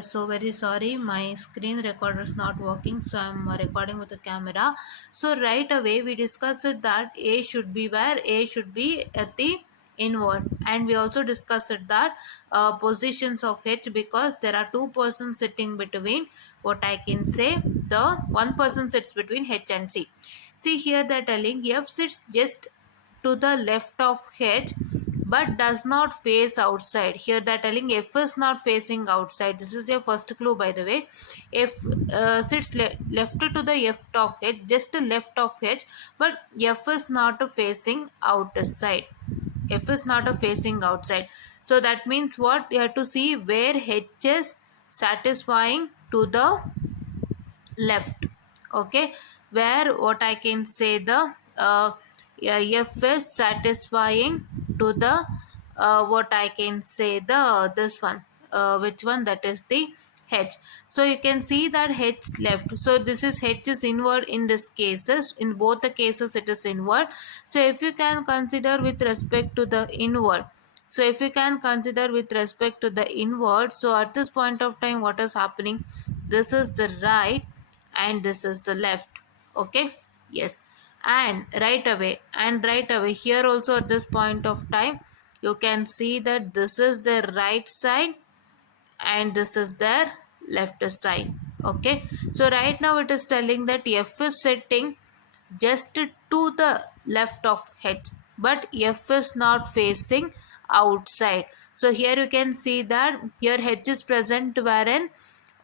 So very sorry, my screen recorder is not working, so I'm recording with the camera. So right away we discussed that A should be where A should be at the inward, and we also discussed that positions of H, because there are two persons sitting between, what I can say, the one person sits between H and C. See here they're telling F sits just to the left of H but does not face outside. Here they're telling F is not facing outside. This is your first clue, by the way. F sits left to the left of H, just left of H, but F is not facing outside. F is not facing outside. So that means what? You have to see where H is satisfying to the left. Okay, where what I can say, the yeah, F is satisfying to the what I can say, the this one, which one, that is the H. So you can see that H left, so this is H is inward in this cases, in both the cases it is inward. So if you can consider with respect to the inward, so if you can consider with respect to the inward, so at this point of time what is happening, this is the right and this is the left. Okay, yes, and right away here also at this point of time you can see that this is the right side and this is their left side. Okay, so right now it is telling that F is sitting just to the left of H, but F is not facing outside. So here you can see that here H is present wherein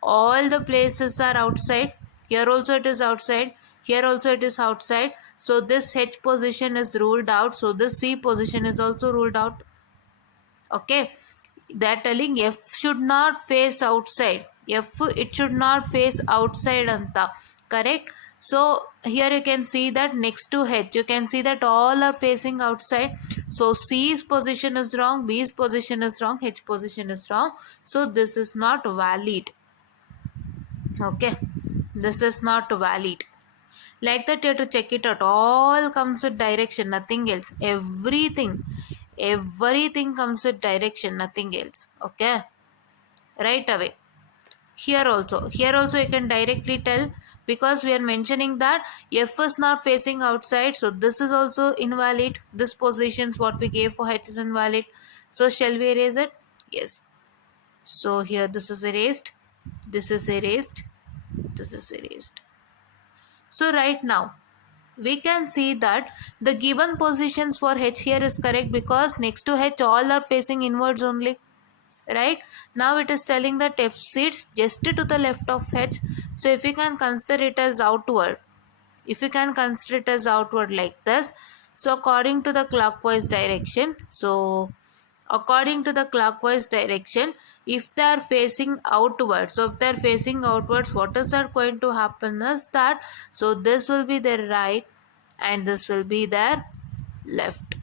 all the places are outside. Here also it is outside, here also it is outside, so this H position is ruled out, so this C position is also ruled out. Okay, they're telling F should not face outside. F, it should not face outside anta, correct. So here you can see that next to H you can see that all are facing outside, so C's position is wrong, B's position is wrong, H position is wrong, so this is not valid. Okay, this is not valid. Like that you have to check it out, all comes with direction, nothing else. Everything comes with direction, nothing else. Okay, right away. Here also you can directly tell, because we are mentioning that F is not facing outside, so this is also invalid. This positions what we gave for H is invalid. So shall we erase it? Yes. So here this is erased, this is erased, this is erased. So right now we can see that the given positions for H here is correct, because next to H all are facing inwards only, right. Now it is telling that F sits just to the left of H, so if you can consider it as outward, if you can consider it as outward like this, so according to the clockwise direction, so according to the clockwise direction, if they are facing outwards, so if they are facing outwards, what is that going to happen is that, so this will be their right and this will be their left.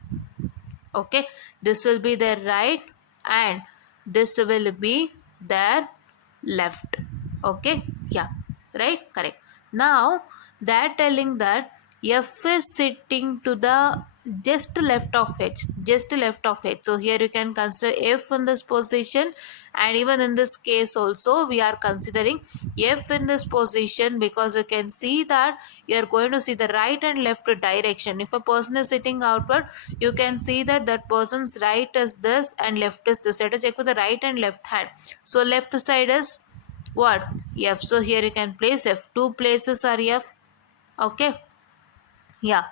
Okay, this will be their right and this will be their left. Okay, yeah, right, correct. Now they're telling that F is sitting to the just left of H, just left of H. So here you can consider F in this position, and even in this case also we are considering F in this position, because you can see that you are going to see the right and left direction. If a person is sitting outward, you can see that that person's right is this and left is this. You have to check with the right and left hand. So left side is what? F. So here you can place F. Two places are F. Okay, yeah.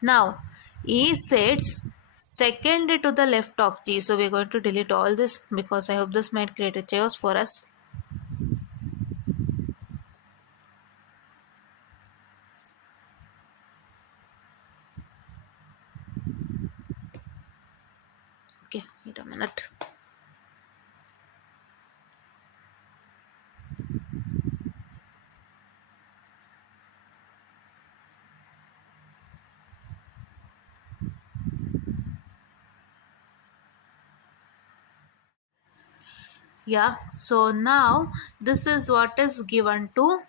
Now E sits second to the left of G. So we're going to delete all this, because I hope this might create a chaos for us. Okay, wait a minute. Yeah, so now this is what is given to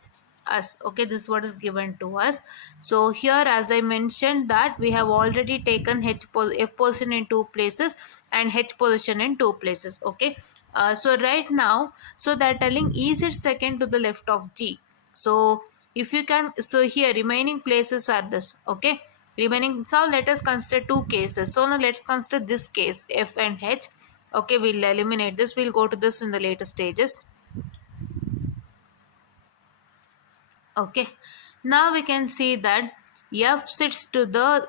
us. Okay, this is what is given to us. So here, as I mentioned, that we have already taken F position in two places and H position in two places. Okay, So right now, so they're telling E sits second to the left of G. So if you can, so here remaining places are this, okay? Remaining, so let us consider two cases. So now let's consider this case, F and H. Okay, we'll eliminate this. We'll go to this in the later stages. Okay, now we can see that F sits to the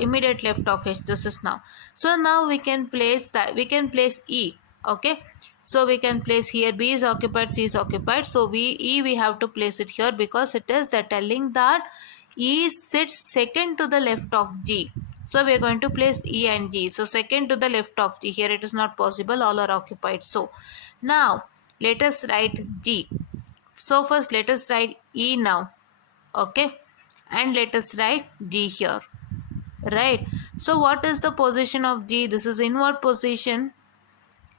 immediate left of H. This is now, so now we can place that, we can place E. Okay, so we can place here B is occupied, C is occupied, so we have to place it here because it is the telling that E sits second to the left of G. So we are going to place E and G. So second to the left of G, here it is not possible, all are occupied. So now let us write G. So first let us write E now, okay, and let us write G here, right? So what is the position of G? This is inward position.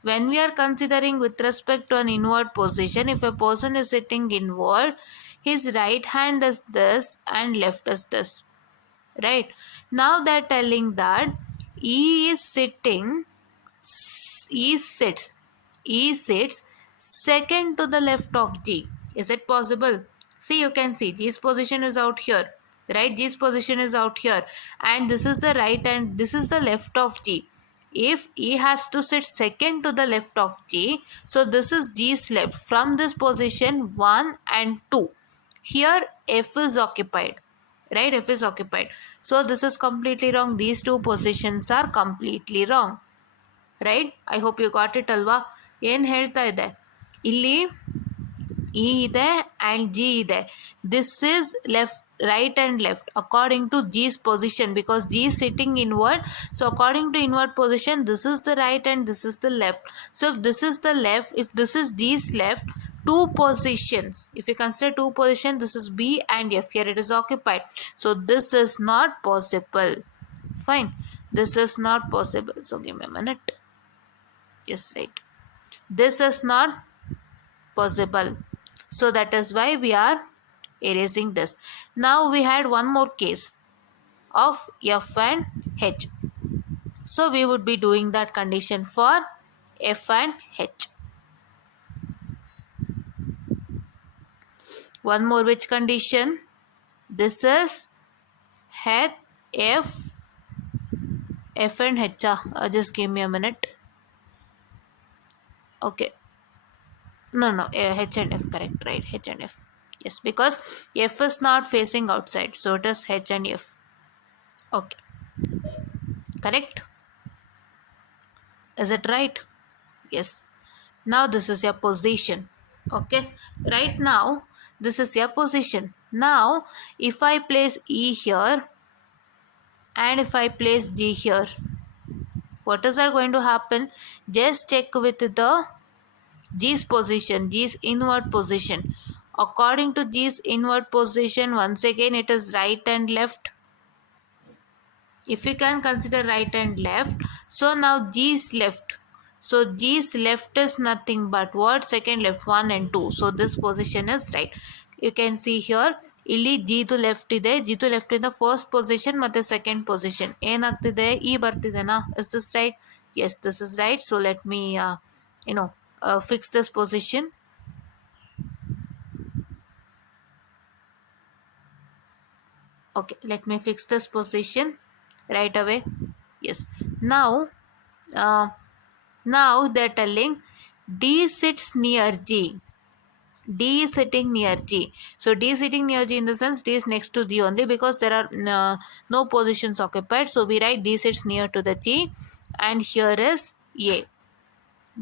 When we are considering with respect to an inward position, if a person is sitting inward, his right hand is this and left is this, right? Now they are telling that E is sitting, E sits, E sits second to the left of G. Is it possible? See, you can see G's position is out here, right? G's position is out here, and this is the right and this is the left of G. If E has to sit second to the left of G, so this is G's left. From this position 1 and 2, here F is occupied, right? F is occupied. So this is completely wrong. These two positions are completely wrong. Right I hope you got it ಅಲ್ವಾ. ಏನು ಹೇಳ್ತಾ ಇದೆ ಇಲ್ಲಿ E ಇದೆ and G ಇದೆ. This is left, right and left according to G's position because G is sitting inward. So according to inward position, this is the right and this is the left. So if this is the left, if this is G's left, two positions, if you consider two positions, this is B and F, here it is occupied. So this is not possible. Fine, this is not possible. So give me a minute. Yes, right, this is not possible, so that is why we are erasing this. Now we had one more case of F and H, so we would be doing that condition for F and H. One more, which condition? This is F and H. Just give me a minute. Okay, no, H and F, correct, right? H and F, yes, because F is not facing outside, so it is H and F. Okay, correct, is it right? Yes. Now this is your position. Okay, right now this is your position. Now if I place E here and if I place G here, what is that going to happen? Just check with the G's position, G's inward position. According to G's inward position, once again it is right and left. If you can consider right and left, so now G's left. So G's left is nothing but what? Second left, 1 and 2. So this position is right. You can see here, ಇಲ್ಲಿ G to left ಇದೆ, G to left in the first position ಮತ್ತೆ second position. ಏನಾಗ್ತಿದೆ? E ಬರ್ತಿದೆನಾ? Is this right? Yes, this is right. So let me fix this position. Okay, let me fix this position right away. Yes, now they're telling D sits near G. D is sitting near G. So D is sitting near G in the sense D is next to G only because there are no positions occupied. So we write D sits near to the G, and here is A.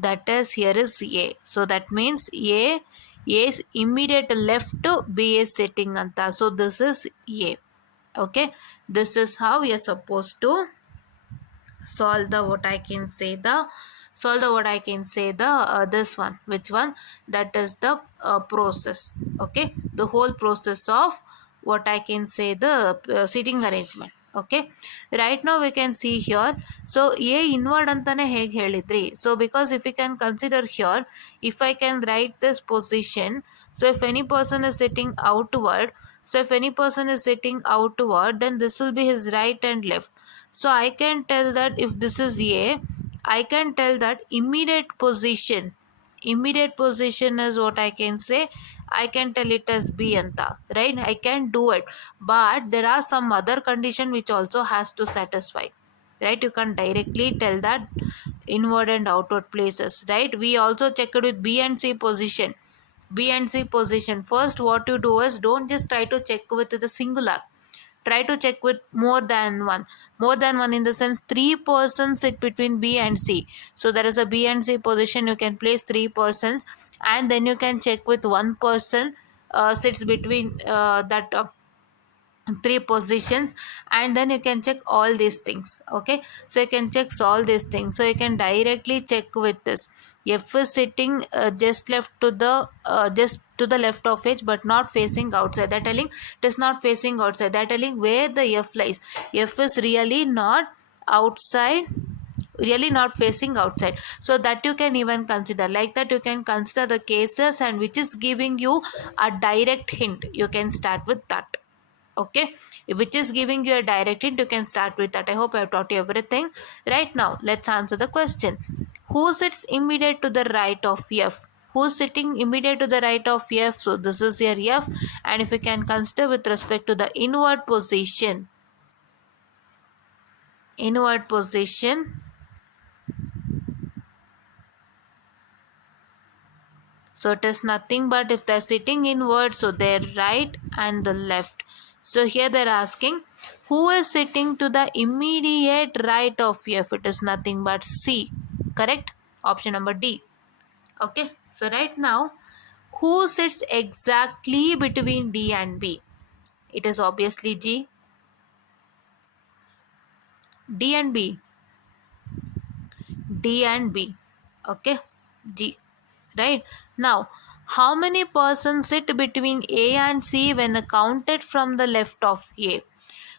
That is, here is A. So that means A is immediate left to B is sitting anta. So this is A. Okay, this is how we are supposed to solve the what I can say the this one. Which one? That is the process. Okay, the whole process of what I can say the seating arrangement. Okay, right now we can see here. So A inward antane hege helidri. So because if we can consider here, if I can write this position, so if any person is sitting outward, then this will be his right and left. So I can tell that if this is A I can tell that immediate position is what I can say. I can tell it as B anta, right? I can do it, but there are some other condition which also has to satisfy, right? You can directly tell that inward and outward places, right? We also checked with B and C position. B and C position, first what you do is, don't just try to check with the singular, try to check with more than one. More than one in the sense, three persons sit between B and C. So there is a B and C position, you can place three persons, and then you can check with one person sits between that three positions, and then you can check all these things. Okay, so you can check all these things, so you can directly check with this. F is sitting just to the left of H, but not facing outside. They're telling it is not facing outside. They're telling where the F lies. F is really not outside, really not facing outside. So that you can even consider, like that you can consider the cases, and which is giving you a direct hint, you can start with that. Okay, which is giving you a direct hint, you can start with that. I hope I have taught you everything. Right now let's answer the question. Who sits immediate to the right of F? Who's sitting immediate to the right of F? So this is your F, and if you can consider with respect to the inward position, so it is nothing but, if they're sitting inward, so their right and the left. So here they're asking, who is sitting to the immediate right of F? It is nothing but C. Correct? Option number D. Okay. So right now, who sits exactly between D and B? It is obviously G. D and B. D and B. Okay. G. Right now, how many persons sit between A and C when counted from the left of A?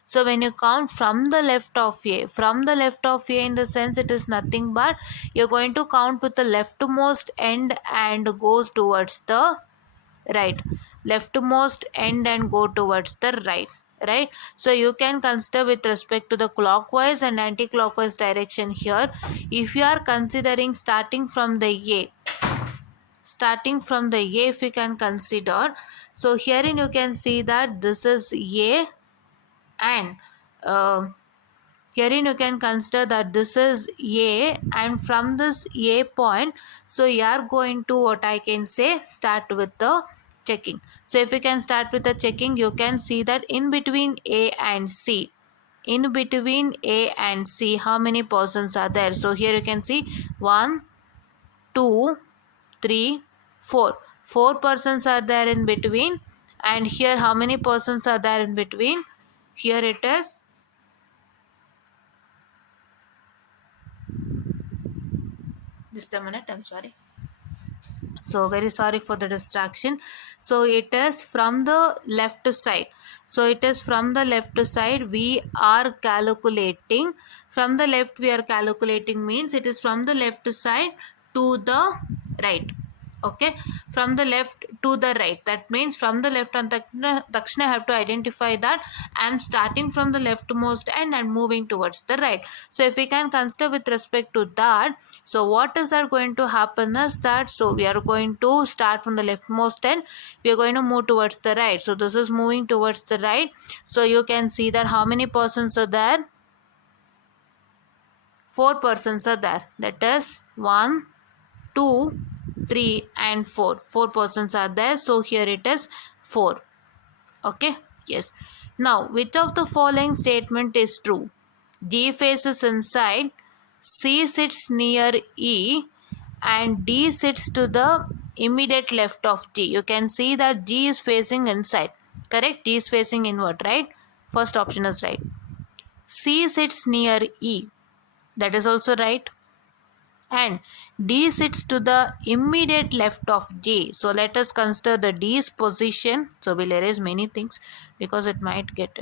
So when you count from the left of A, in the sense, it is nothing but you're going to count with the leftmost end and goes towards the right. Leftmost end and go towards the right. Right. So you can consider with respect to the clockwise and anti-clockwise direction here. If you are considering starting from the A, if you can consider, so herein you can see that this is A, and uh, herein you can consider that this is A, and from this A point, so you are going to, what I can say, start with the checking. So if you can start with the checking, you can see that in between A and C, how many persons are there? So here you can see 1, 2, 3, 4. 4 persons are there in between. And here how many persons are there in between? Here it is, just a minute, I'm sorry. So very sorry for the distraction. So it is from the left side. So it is from the left side we are calculating. From the left we are calculating means it is from the left side to the right. Okay, from the left to the right, that means from the left, and Takshana have to identify that I am starting from the leftmost end and moving towards the right. So if we can consider with respect to that, so what is that going to happen is that, so we are going to start from the leftmost end, we are going to move towards the right. So this is moving towards the right. So you can see that how many persons are there? 4 persons are there, that is 1, 2, 3 and 4. 4 persons are there. So here it is 4. Okay. Yes. Now, which of the following statement is true? G faces inside, C sits near E, and D sits to the immediate left of G. You can see that G is facing inside. Correct? G is facing inward, right? First option is right. C sits near E. That is also right, and D sits to the immediate left of J. So let us consider the D's position. So we'll erase many things because it might get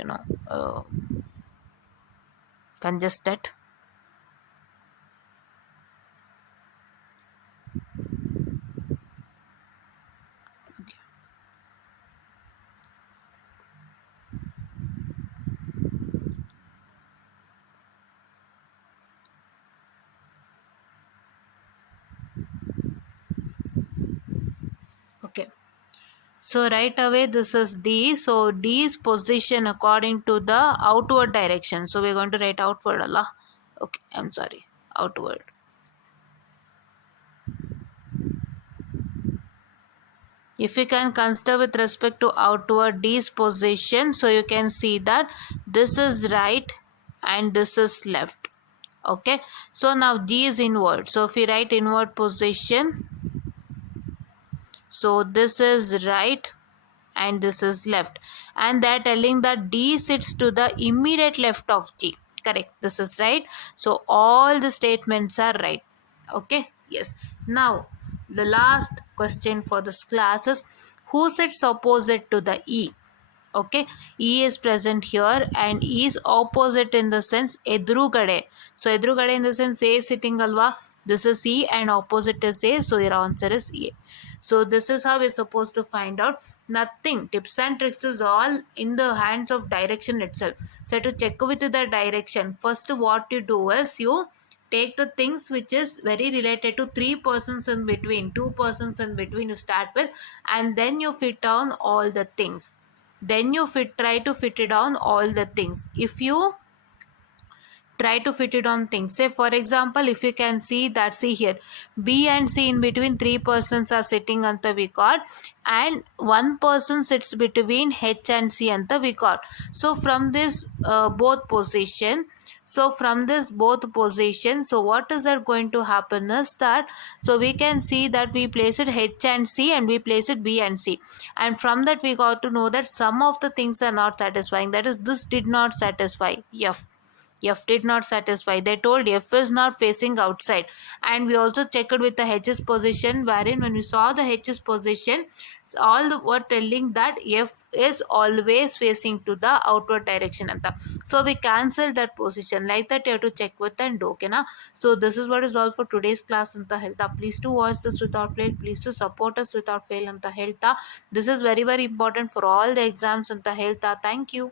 congested. Okay. So right away this is D. So D is position according to the outward direction. So we're going to write outward Allah. Okay, I'm sorry, outward. If you can consider with respect to outward D's position, so you can see that this is right and this is left. Okay, so now D is inward. So if we write inward position, so this is right and this is left, and they're telling that D sits to the immediate left of G. Correct, this is right. So all the statements are right. Okay, yes. Now the last question for this class is, who sits opposite to the E? Okay, E is present here and E is opposite in the sense edrugade. So edrugade in the sense A is sitting alwa. This is E and opposite is A. So your answer is A. So this is how we're supposed to find out. Nothing. Tips and tricks is all in the hands of direction itself. So to check with the direction, first what you do is you take the things which is very related to three persons in between, two persons in between, you start with, and then you fit down all the things. Then you try to fit it on all the things. If you try to fit it on things, say for example, if you can see that, see here, B and C in between three persons are sitting on the record, and one person sits between H and C on the record. So from this both position, so from this both positions, so what is that going to happen is that, so we can see that we place it H and C and we place it B and C, and from that we got to know that some of the things are not satisfying, that is this did not satisfy F. F did not satisfy. They told F is not facing outside. And we also checked with the H's position, wherein when we saw the H's position, all were telling that F is always facing to the outward direction. So we cancel that position. Like that you have to check with and do. Okay, na? So this is what is all for today's class on the health. Please to watch this without fail. Please to support us without fail on the health. This is very very important for all the exams on the health. Thank you.